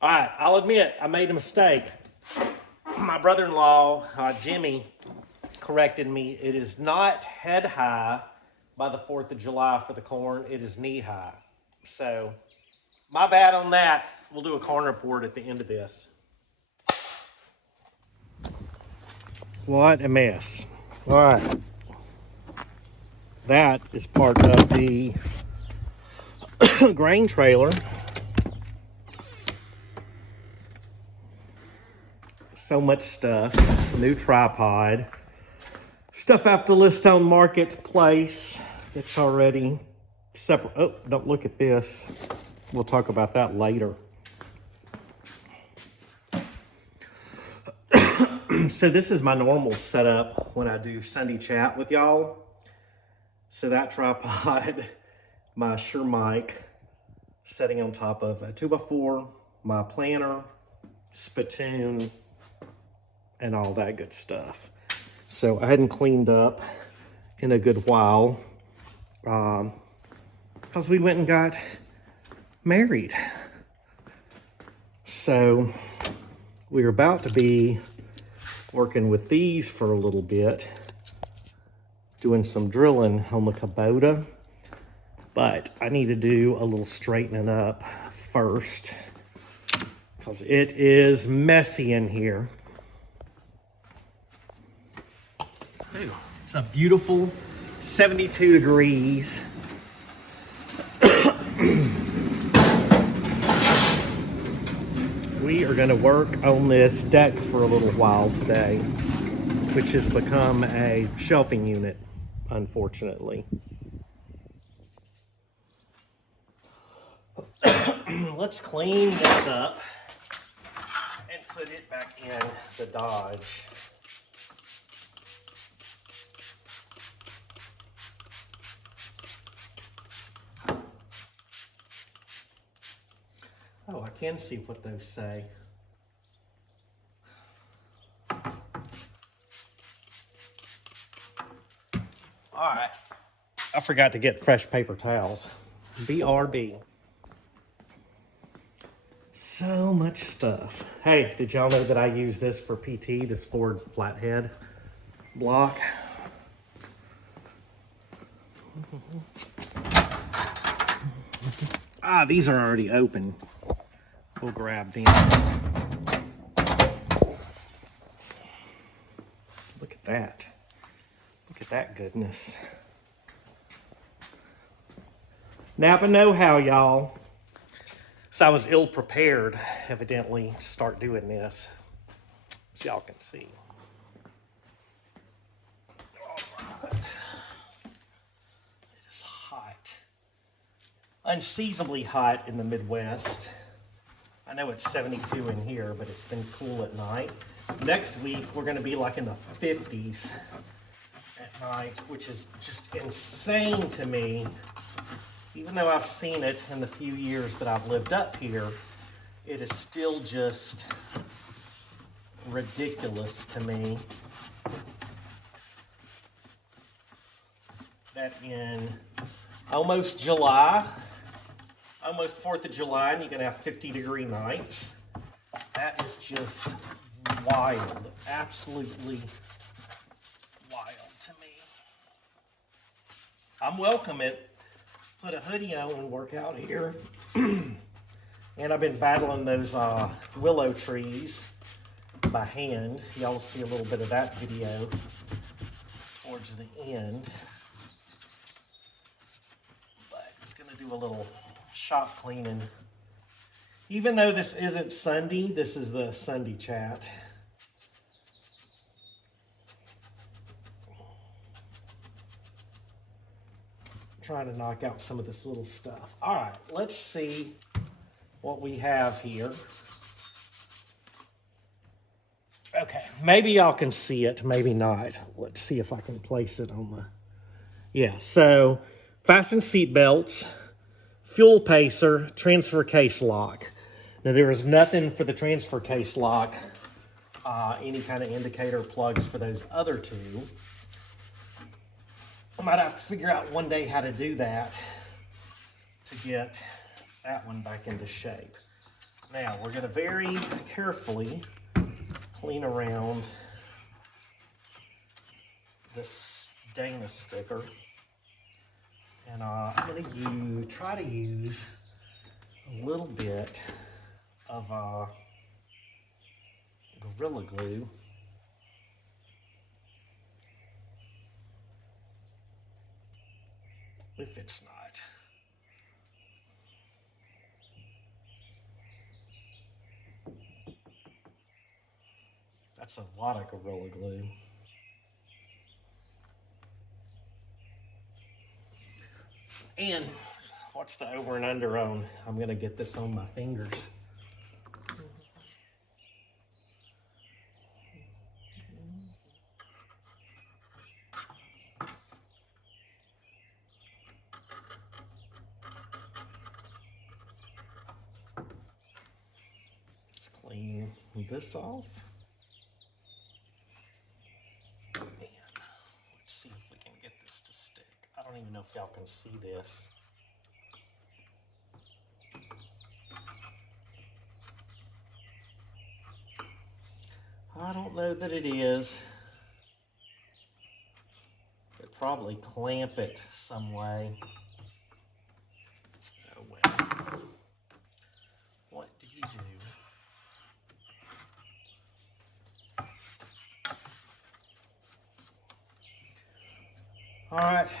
All right, I'll admit I made a mistake. My brother-in-law, Jimmy, corrected me. It is not head high by the 4th of July for the corn. It is knee high. So, my bad on that. We'll do a corn report at the end of this. What a mess. All right. That is part of the grain trailer. So much stuff. New tripod. Stuff I have to list on Marketplace. It's already separate. Oh, don't look at this. We'll talk about that later. So this is my normal setup when I do Sunday chat with y'all. So that tripod, my Shure mic, setting on top of a 2x4, my planner, spittoon, and all that good stuff. So I hadn't cleaned up in a good while because we went and got married. So we're about to be working with these for a little bit, doing some drilling on the Kubota, but I need to do a little straightening up first because it is messy in here. It's a beautiful 72 degrees. We are going to work on this deck for a little while today, which has become a shelving unit, unfortunately. Let's clean this up and put it back in the Dodge. Oh, I can see what those say. All right. I forgot to get fresh paper towels. BRB. So much stuff. Hey, did y'all know that I use this for PT, this Ford flathead block? Ah, these are already open. We'll grab them. Look at that. Look at that goodness. Napa know-how, y'all. So I was ill-prepared, evidently, to start doing this. So y'all can see. All right. It is hot. Unseasonably hot in the Midwest. I know it's 72 in here, but it's been cool at night. Next week, we're going to be like in the 50s at night, which is just insane to me. Even though I've seen it in the few years that I've lived up here, it is still just ridiculous to me that in almost July, almost 4th of July, and you're going to have 50-degree nights. That is just wild. Absolutely wild to me. I'm welcome it. Put a hoodie on and work out here. And I've been battling those willow trees by hand. Y'all see a little bit of that video towards the end. But it's going to do a little shop cleaning. Even though this isn't Sunday, this is the Sunday chat. Trying to knock out some of this little stuff. All right, let's see what we have here. Okay, maybe y'all can see it, maybe not. Let's see if I can place it on the... Yeah, so fasten seat belts, fuel pacer, transfer case lock. Now there is nothing for the transfer case lock, any kind of indicator plugs for those other two. I might have to figure out one day how to do that to get that one back into shape. Now we're going to very carefully clean around this Dana sticker, and I'm going to try to use a little bit of Gorilla Glue. If it's not. That's a lot of Gorilla Glue. And what's the over and under on? I'm going to get this on my fingers. Let's clean this off. And let's see if we can get this to stick. I don't even know if y'all can see this. I don't know that it is. Could probably clamp it some way. Oh well. What do you do? All right.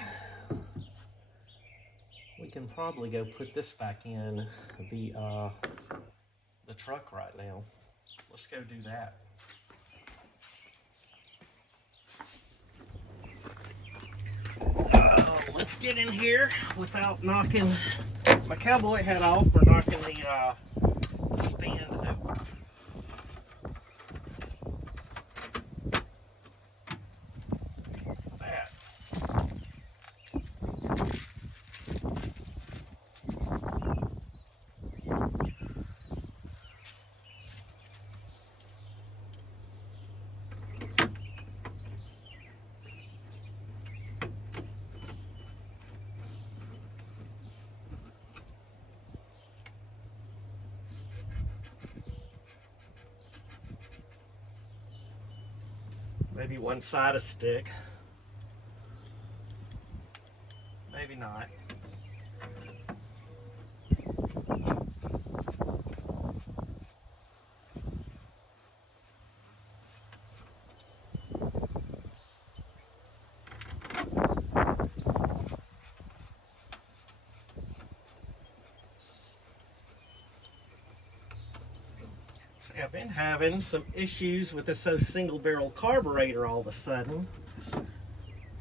We can probably go put this back in the truck right now. Let's go do that. Let's get in here without knocking my cowboy hat off or knocking the stand over. That. Maybe one side a stick. Maybe not. I've been having some issues with this single barrel carburetor all of a sudden.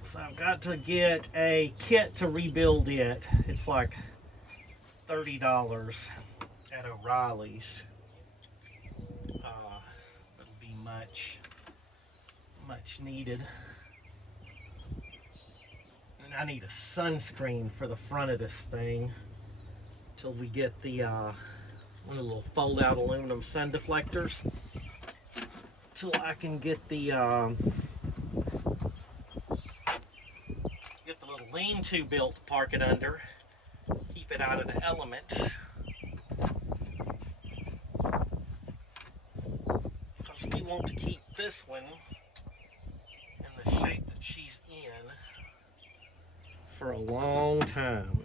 So I've got to get a kit to rebuild it. It's like $30 at O'Reilly's. It'll be much needed. And I need a sunscreen for the front of this thing till we get the one of the little fold-out aluminum sun deflectors, till I can get the little lean-to built to park it under, keep it out of the elements. Because we want to keep this one in the shape that she's in for a long time.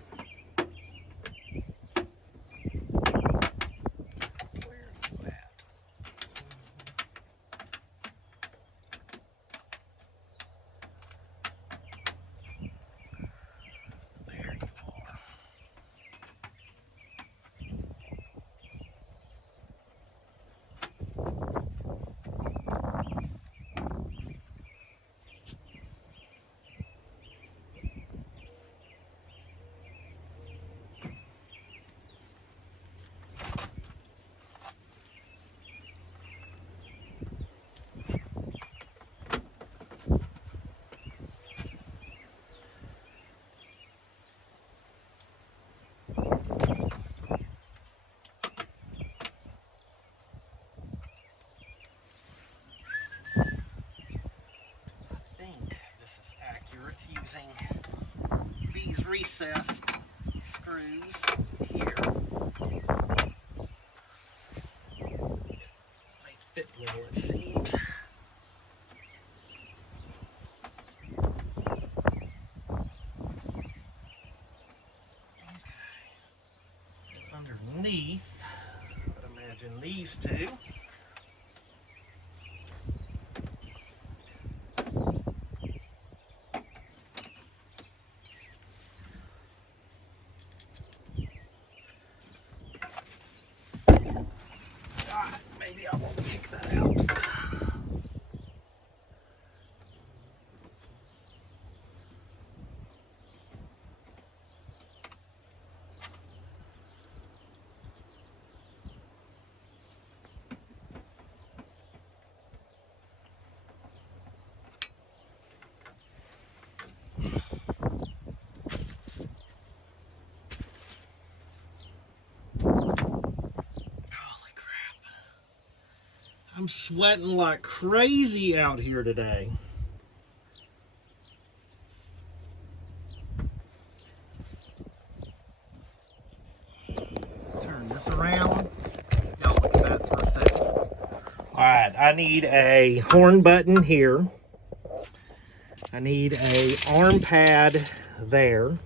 Using these recessed screws here. fit well, it seems. Underneath, I'd imagine these two. Maybe I won't kick that out. I'm sweating like crazy out here today. Turn this around. Y'all look at that for a second. All right, I need a horn button here. I need a arm pad there,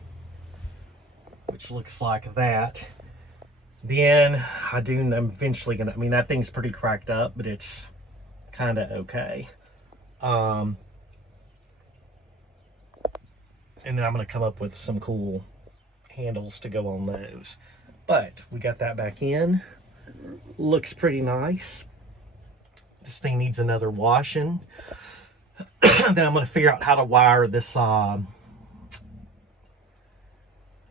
which looks like that. Then I'm eventually gonna, I mean, that thing's pretty cracked up, but it's kind of okay. And then I'm gonna come up with some cool handles to go on those. But we got that back in. Looks pretty nice. This thing needs another washing. Then I'm gonna figure out how to wire this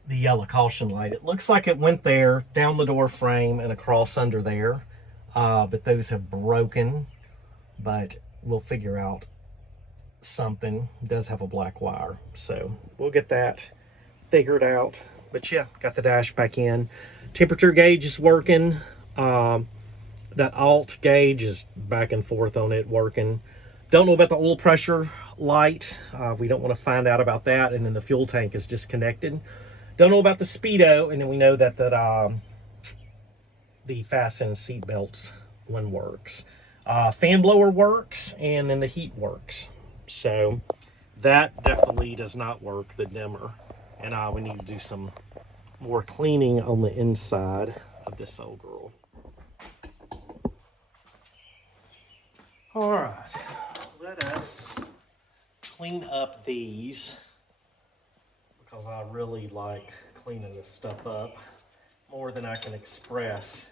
the yellow caution light. It looks like it went there, down the door frame and across under there. But those have broken. But we'll figure out something. It does have a black wire, so we'll get that figured out. But yeah, got the dash back in. Temperature gauge is working. That alt gauge is back and forth on it working. Don't know about the oil pressure light. We don't want to find out about that. And then the fuel tank is disconnected. Don't know about the speedo. And then we know that the fasten seat belts one works. Fan blower works, and then the heat works. So that definitely does not work, the dimmer. And we need to do some more cleaning on the inside of this old girl. All right, let us clean up these, because I really like cleaning this stuff up more than I can express.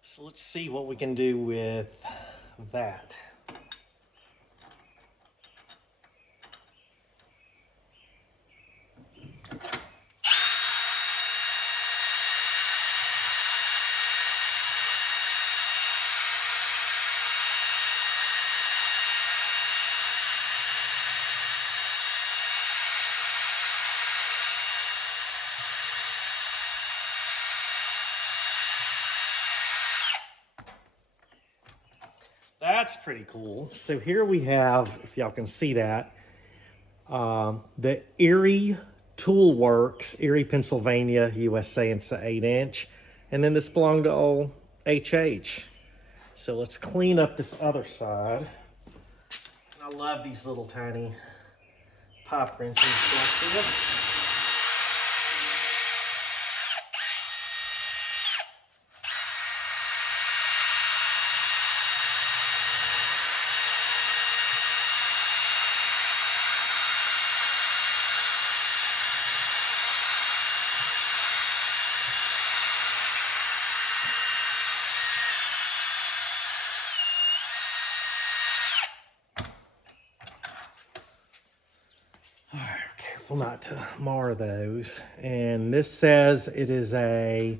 So let's see what we can do with that. That's pretty cool. So here we have, if y'all can see that, the Erie Tool Works, Erie, Pennsylvania, USA, and it's an 8-inch. And then this belonged to old HH. So let's clean up this other side. I love these little tiny pop wrenches like this. careful not to mar those. And this says it is a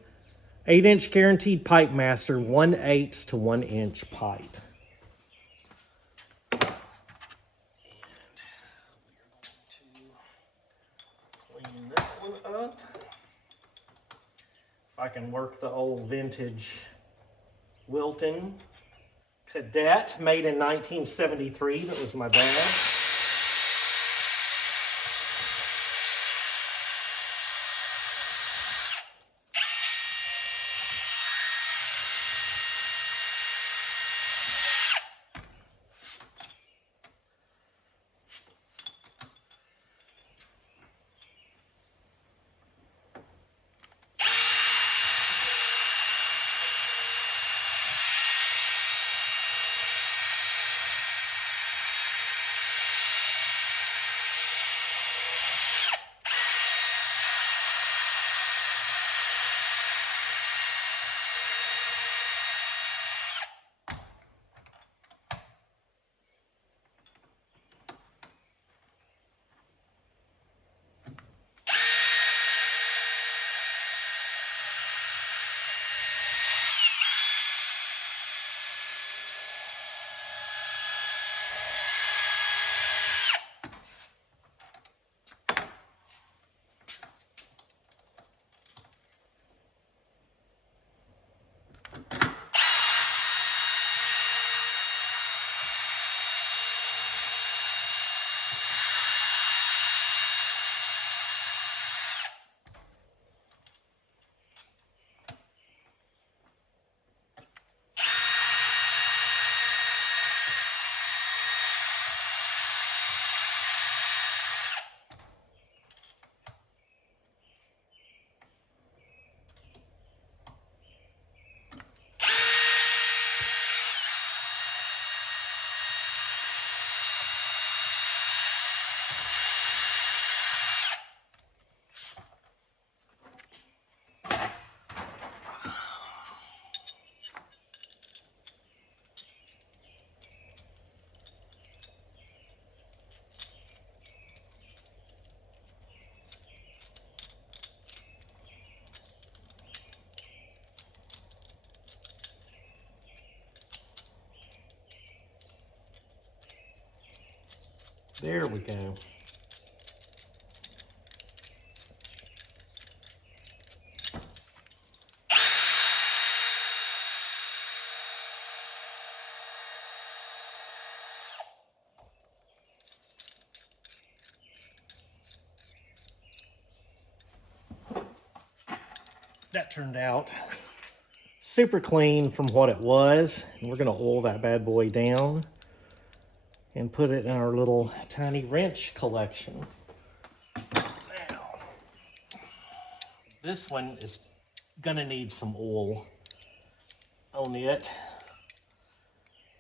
8-inch guaranteed pipe master, 1/8 to 1 inch pipe. And we're going to clean this one up. If I can work the old vintage Wilton Cadet made in 1973. That was my dad. There we go. That turned out super clean from what it was. And we're going to oil that bad boy down and put it in our little tiny wrench collection. Now, this one is gonna need some oil on it.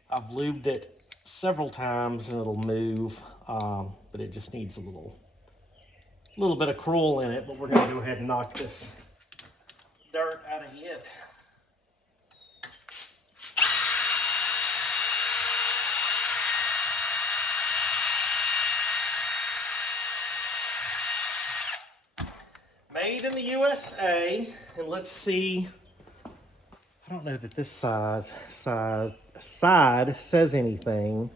I've lubed it several times and it'll move, but it just needs a little bit of crowel in it. But we're gonna go ahead and knock this dirt out of it. Made in the USA, and let's see. I don't know that this side says anything,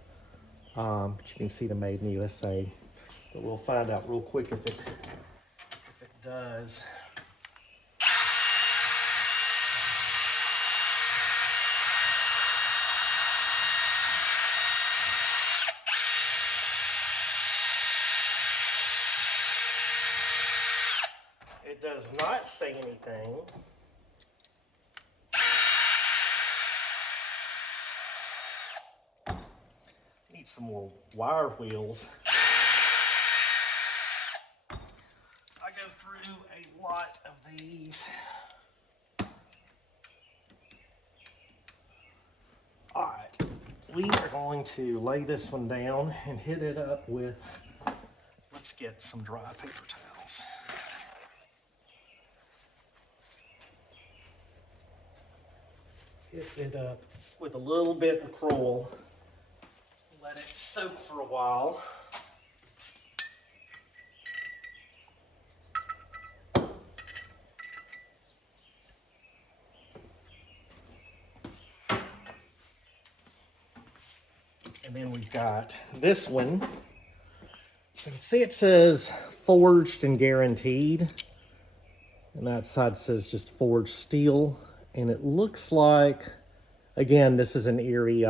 but you can see the Made in the USA. But we'll find out real quick if it does. It does not say anything. Need some more wire wheels. I go through a lot of these. All right, we are going to lay this one down and hit it up with, let's get some dry paper towels. Hit it up with a little bit of crowel. Let it soak for a while. And then we've got this one. So you can see it says forged and guaranteed. And that side says just forged steel. And it looks like, again, this is an Erie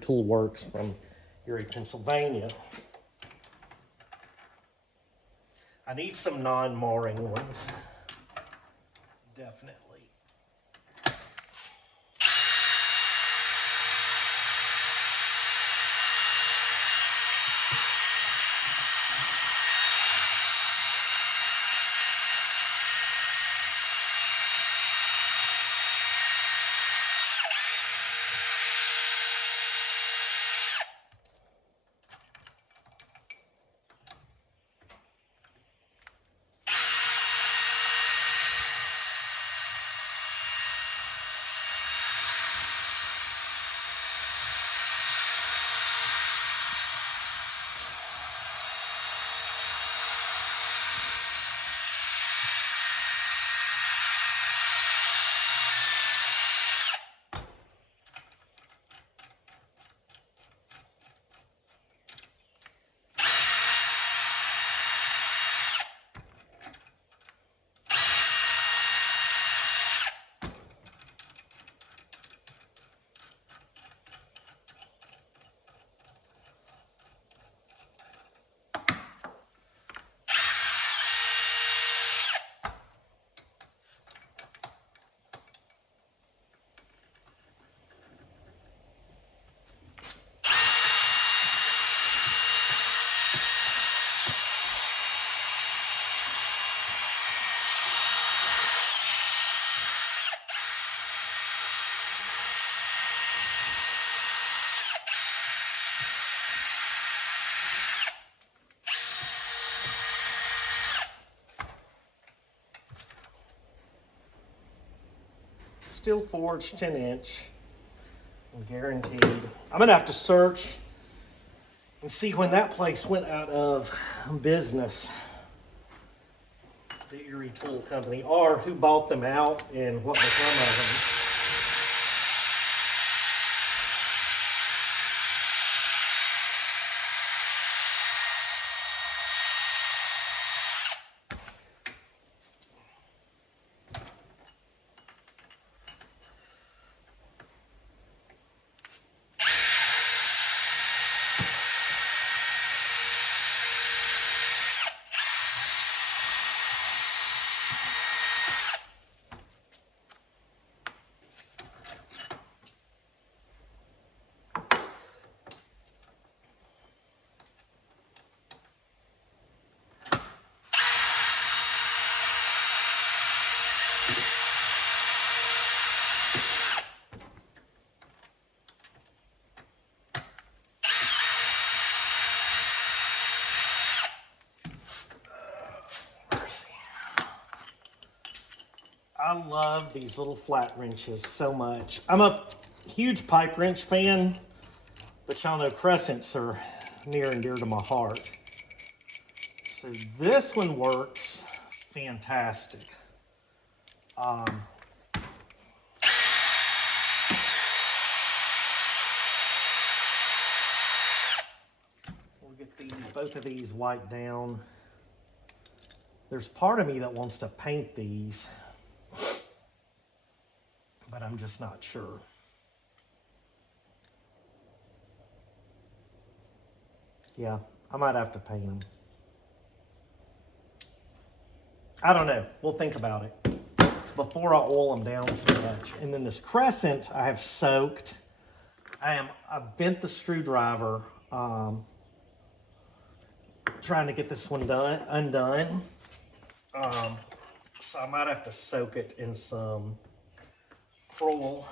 Tool Works from Erie, Pennsylvania. I need some non-marring ones. Definitely. Still forged 10-inch and guaranteed. I'm gonna have to search and see when that place went out of business, the Erie Tool Company, or who bought them out and what became of them. I love these little flat wrenches so much. I'm a huge pipe wrench fan, but y'all know crescents are near and dear to my heart. So this one works fantastic. We'll get both of these wiped down. There's part of me that wants to paint these, but I'm just not sure. Yeah, I might have to paint them. I don't know. We'll think about it before I oil them down too much. And then this crescent I have soaked. I bent the screwdriver trying to get this one undone. So I might have to soak it in some Kroll.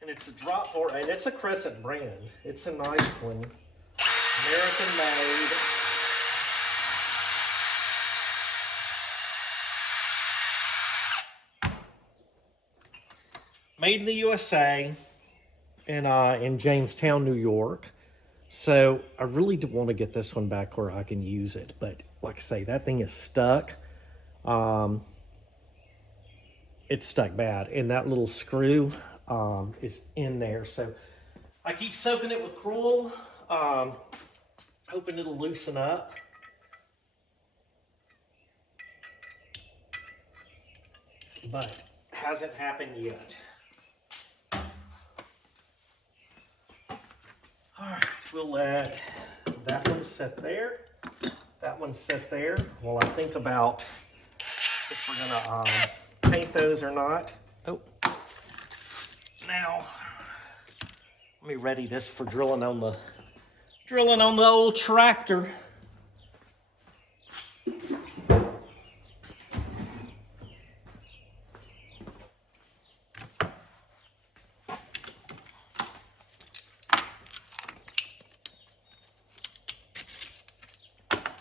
And it's a drop for, and it's a Crescent brand. It's a nice one. American made. Made in the USA in Jamestown, New York. So I really do want to get this one back where I can use it. But like I say, that thing is stuck. It's stuck bad. And that little screw is in there. So I keep soaking it with Crewel, hoping it'll loosen up. But hasn't happened yet. All right, we'll let that one sit there. That one sit there while I think about if we're gonna paint those or not. Oh, now let me ready this for drilling on the old tractor.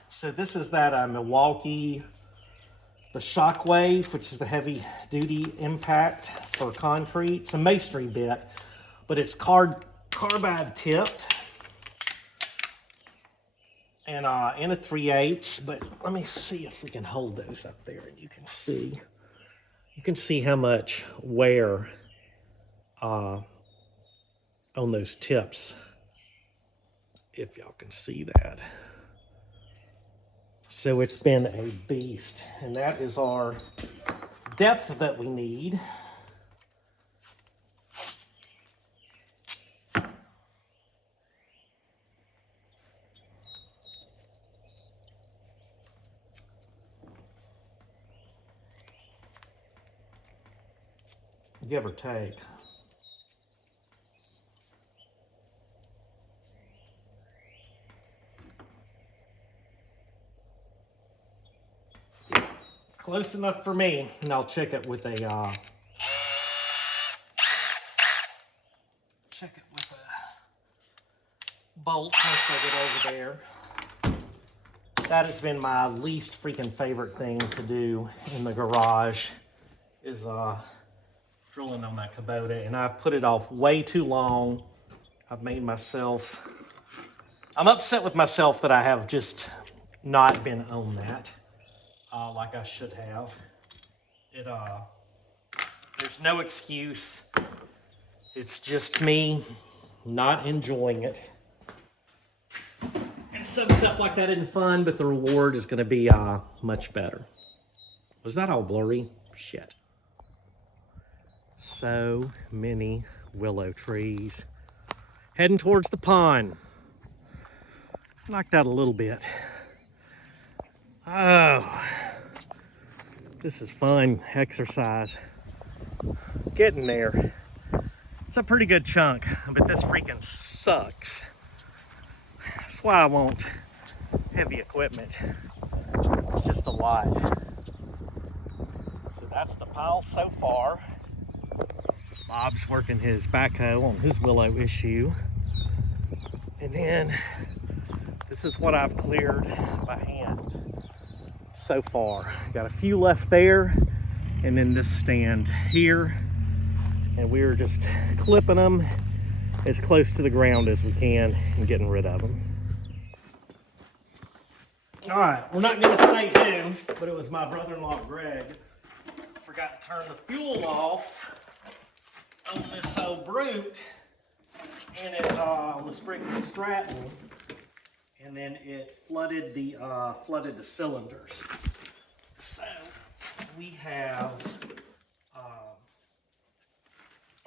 So this is that Milwaukee, the Shockwave, which is the heavy duty impact for concrete. It's a masonry bit, but it's carbide tipped and in a 3/8. But let me see if we can hold those up there and you can see how much wear on those tips, if y'all can see that. So it's been a beast, and that is our depth that we need. Give or take. Close enough for me, and I'll check it with a bolt once I get over there. That has been my least freaking favorite thing to do in the garage, is drilling on that Kubota, and I've put it off way too long. I'm upset with myself that I have just not been on that like I should have. There's no excuse. It's just me not enjoying it. And some stuff like that isn't fun, but the reward is going to be much better. Was that all blurry? Shit. So many willow trees. Heading towards the pond. Knocked out a little bit. Oh, this is fun exercise. Getting there. It's a pretty good chunk, but this freaking sucks. That's why I want heavy equipment. It's just a lot. So that's the pile so far. Bob's working his backhoe on his willow issue. And then this is what I've cleared by hand so far. Got a few left there, and then this stand here. And we're just clipping them as close to the ground as we can and getting rid of them. All right, we're not gonna say who, but it was my brother-in-law, Greg. Forgot to turn the fuel off on this old brute, and it on the Spriggs and Stratton, and then it flooded the cylinders. So we have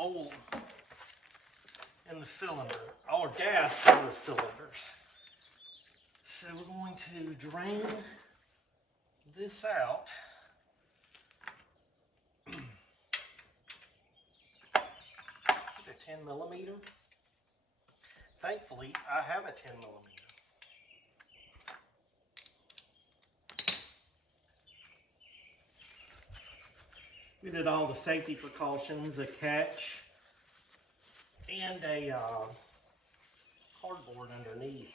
oil in the cylinder, or gas in the cylinders. So we're going to drain this out. Is it a 10 millimeter? Thankfully, I have a 10 millimeter. We did all the safety precautions, a catch, and a cardboard underneath.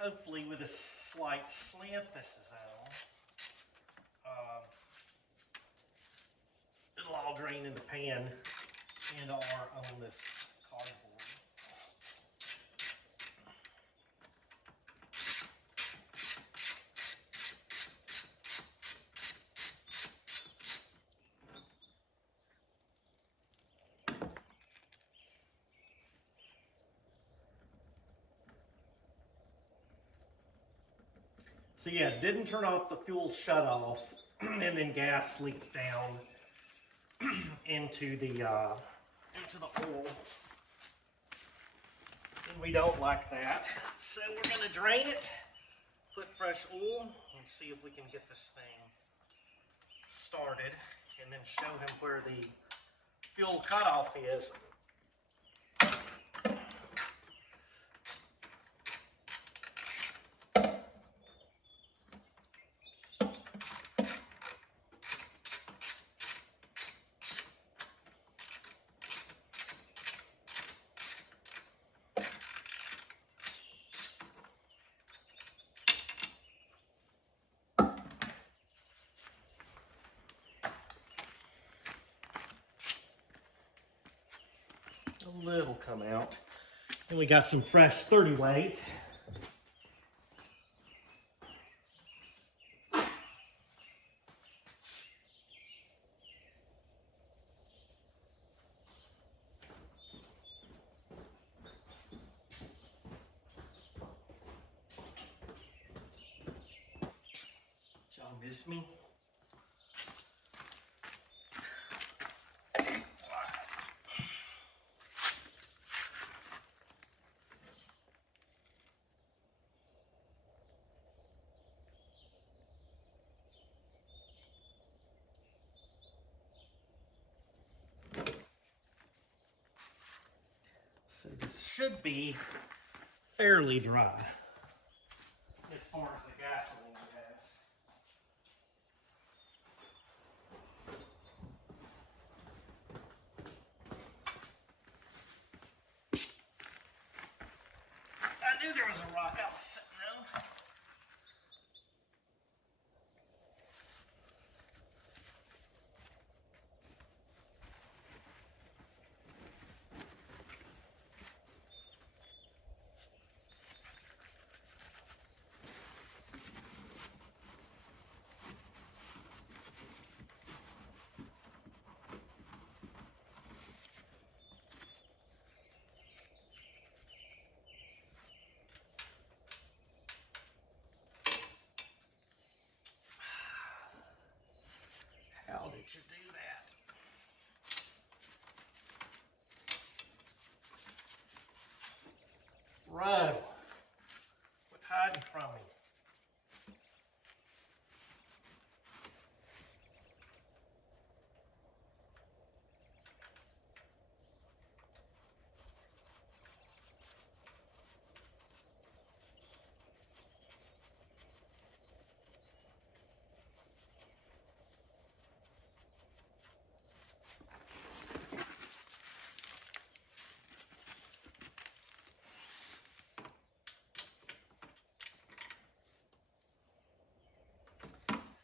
hopefully with a slight slant this is on, it'll all drain in the pan and or on this cardboard. So yeah, didn't turn off the fuel shutoff, and then gas leaks down into the oil, and we don't like that. So we're gonna drain it, put fresh oil, and see if we can get this thing started, and then show him where the fuel cutoff is. A little come out. And we got some fresh 30 weight. Y'all miss me? So this should be fairly dry as far as the gasoline goes. I knew there was a rock I was sitting on. How did you do that? Run. Quit hiding from me.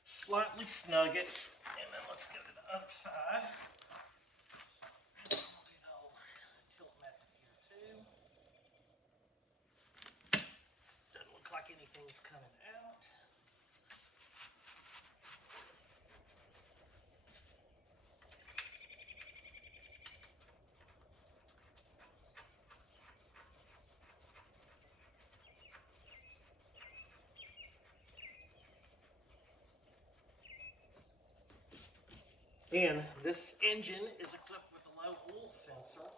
Slightly snug it, and then let's go to the other side. And then we'll do the old tilt method here too. Doesn't look like anything's coming out. And this engine is equipped with a low oil sensor.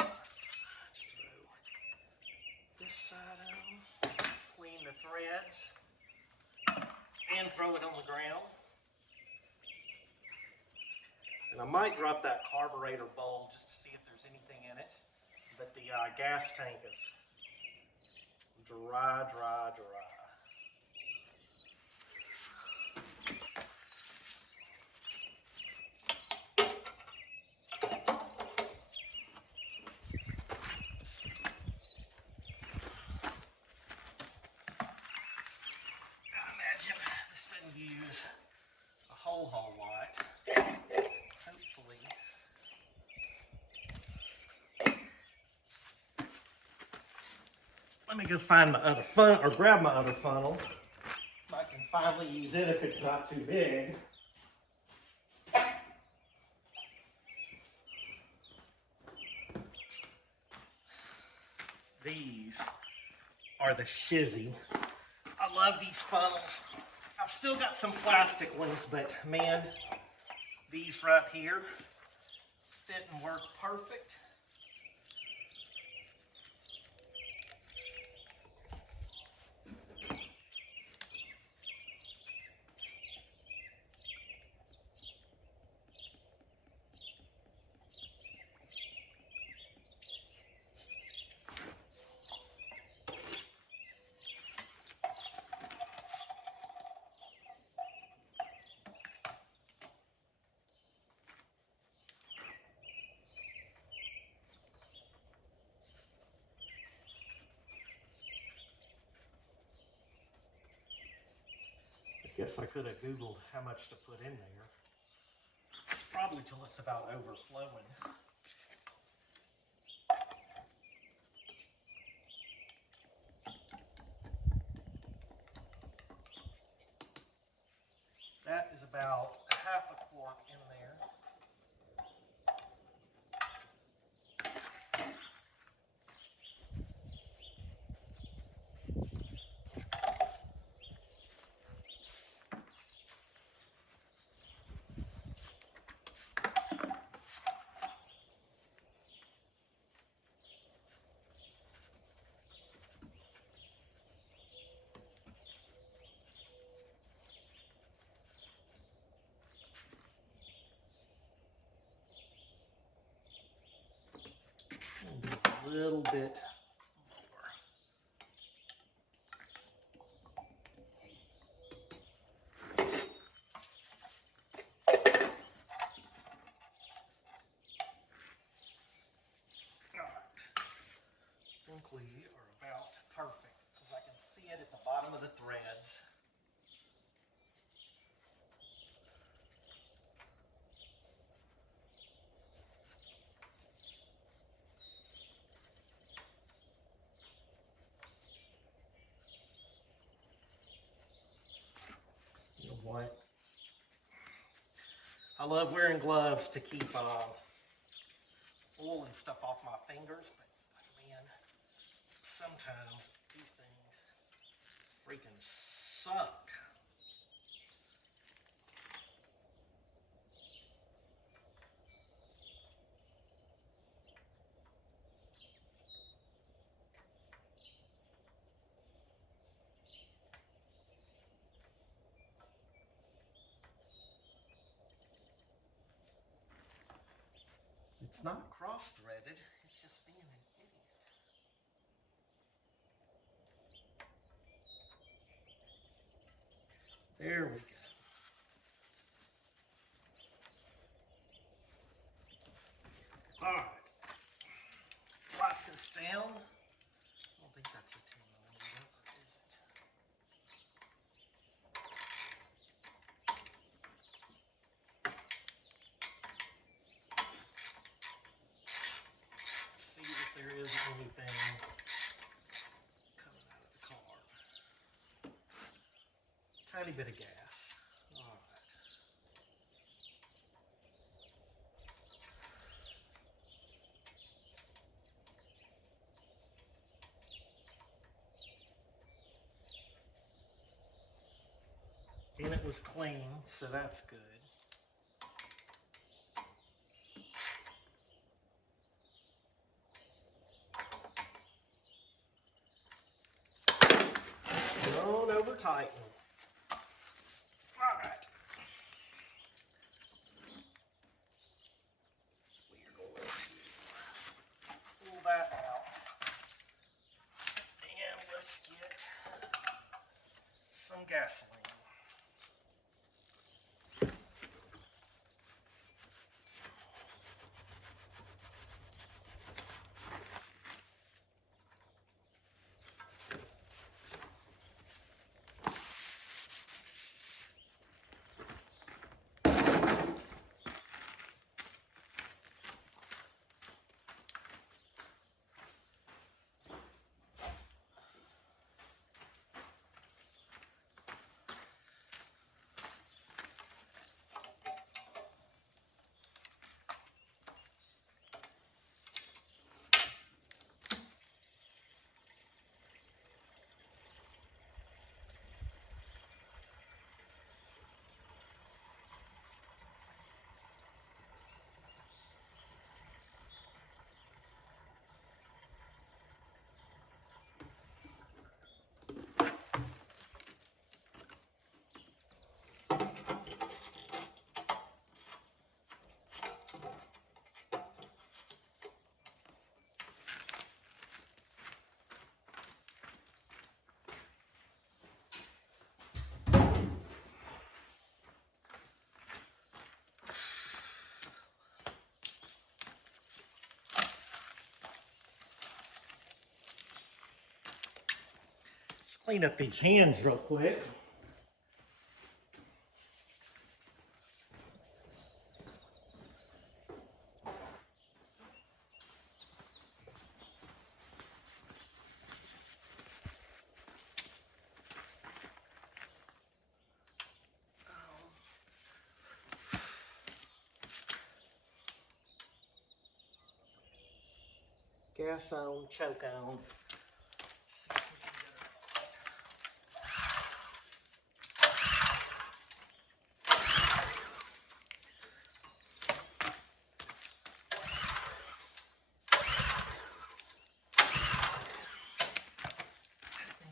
Let's throw this side on, clean the threads, and throw it on the ground. And I might drop that carburetor bowl just to see if there's anything in it. But the gas tank is dry, dry, dry. Let me go find my other funnel, or grab my other funnel. I can finally use it if it's not too big. These are the Shizzy. I love these funnels. I've still got some plastic ones, but man, these right here fit and work perfect. Guess I could have Googled how much to put in there. It's probably till it's about overflowing. That is about half a quart in there. A little bit more. I think we are about perfect because I can see it at the bottom of the threads. You know what? I love wearing gloves to keep oil and stuff off my fingers, but man, sometimes these things freaking suck. It's not cross-threaded, it's just being an idiot. There we go. Alright. Wipe this down. I don't think that's a 2mm, or is it? See if there is anything coming out of the carb. Tiny bit of gas. All right. And it was clean, so that's good. Don't over tighten. All right. We are going to pull that out. And let's get some gasoline. Clean up these hands real quick. Gas on, choke on.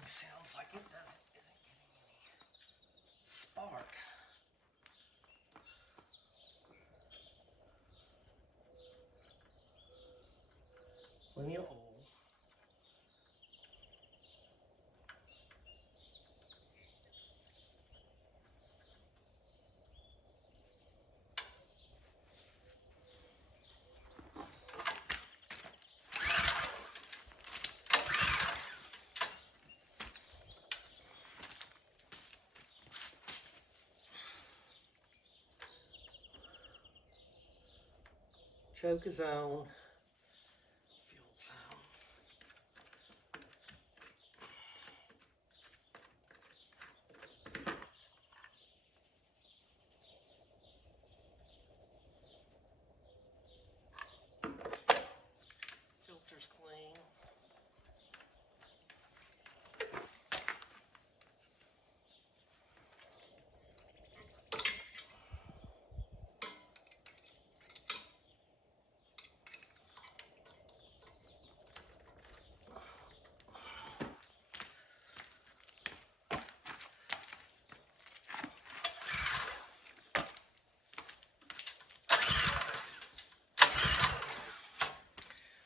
Sounds like it isn't getting any spark. Plenty of oil. Choke is on. Fuel's on. Filter's clean.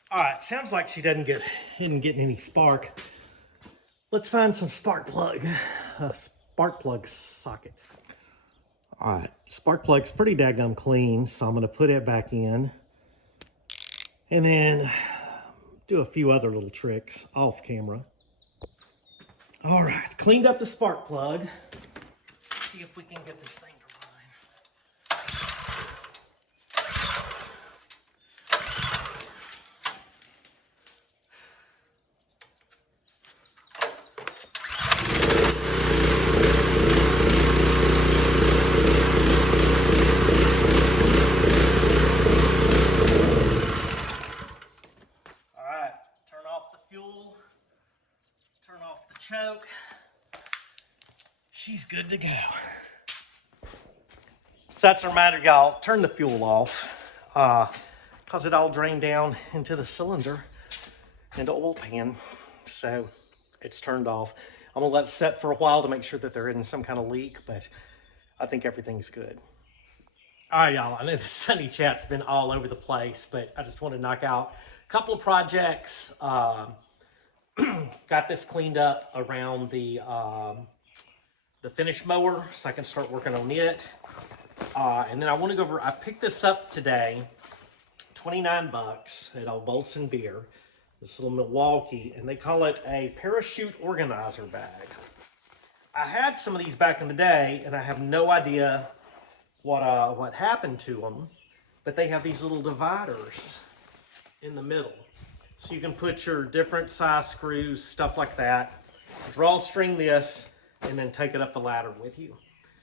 All right, sounds like she isn't getting any spark. Let's find some spark plug, a spark plug socket. All right, spark plug's pretty daggum clean, so I'm gonna put it back in and then do a few other little tricks off camera. All right, cleaned up the spark plug. Let's see if we can get this thing to turn off the choke. She's good to go. So that's a reminder, y'all, turn the fuel off because it all drained down into the cylinder, into oil pan. So it's turned off. I'm gonna let it set for a while to make sure that there isn't some kind of leak, but I think everything's good. All right, y'all, I know the Sunny Chat's been all over the place, but I just want to knock out a couple of projects. Got this cleaned up around the finish mower, so I can start working on it. And then I want to go over, I picked this up today, 29 bucks at Old Bolts and Beer, this little Milwaukee, and they call it a parachute organizer bag. I had some of these back in the day, and I have no idea what happened to them, but they have these little dividers in the middle. So you can put your different size screws, stuff like that, drawstring this, and then take it up the ladder with you.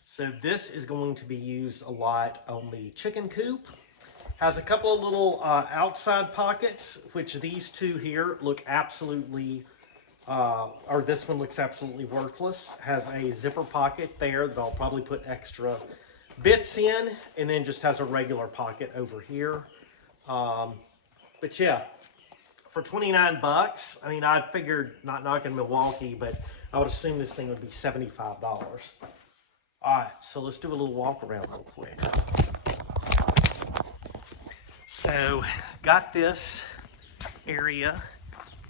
So this is going to be used a lot on the chicken coop. Has a couple of little outside pockets, which these two here look absolutely, or this one looks absolutely worthless. Has a zipper pocket there that I'll probably put extra bits in, and then just has a regular pocket over here. But yeah, for 29 bucks, I mean, I figured, not knocking Milwaukee, but I would assume this thing would be $75. All right, so let's do a little walk around real quick. So, got this area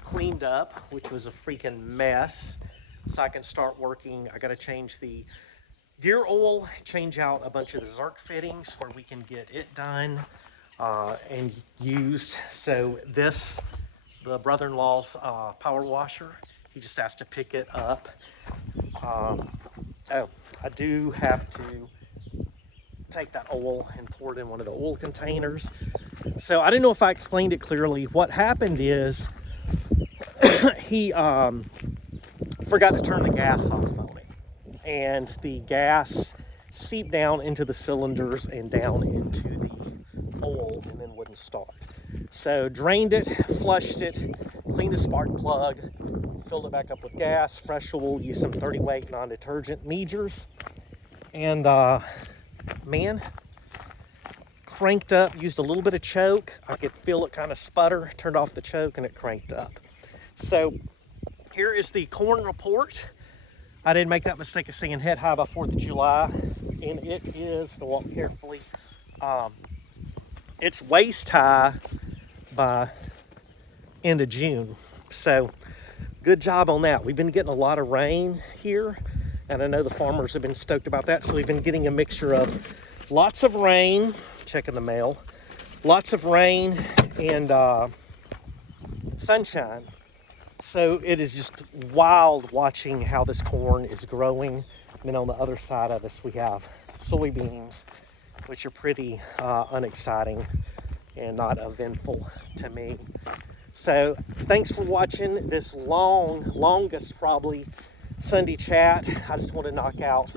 cleaned up, which was a freaking mess, so I can start working. I got to change the gear oil, change out a bunch of the Zerk fittings where we can get it done and used. So this, the brother-in-law's power washer, He just has to pick it up. Oh, I do have to take that oil and pour it in one of the oil containers. So I didn't know if I explained it clearly. What happened is he forgot to turn the gas off on it, and the gas seeped down into the cylinders and down into the oil and then wouldn't start. So drained it, flushed it, cleaned the spark plug, filled it back up with gas, fresh oil, used some 30 weight non-detergent Meejers, and man, cranked up, used a little bit of choke. I could feel it kind of sputter, turned off the choke and it cranked up. So here is the corn report. I didn't make that mistake of saying head high by 4th of July, and it is, to walk carefully, it's waist high by end of June. So good job on that. We've been getting a lot of rain here, and I know the farmers have been stoked about that. So we've been getting a mixture of lots of rain, checking the mail, lots of rain and sunshine. So it is just wild watching how this corn is growing. And then on the other side of us, we have soybeans, which are pretty unexciting and not eventful to me. So thanks for watching this longest probably Sunday chat. I just want to knock out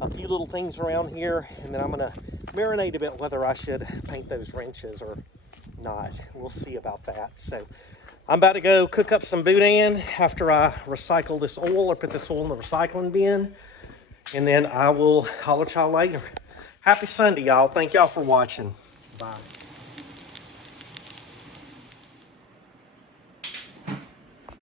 a few little things around here, and then I'm going to marinate a bit whether I should paint those wrenches or not. We'll see about that. So I'm about to go cook up some boudin after I recycle this oil or put this oil in the recycling bin, and then I will holler at y'all later. Happy Sunday, y'all. Thank y'all for watching. Bye.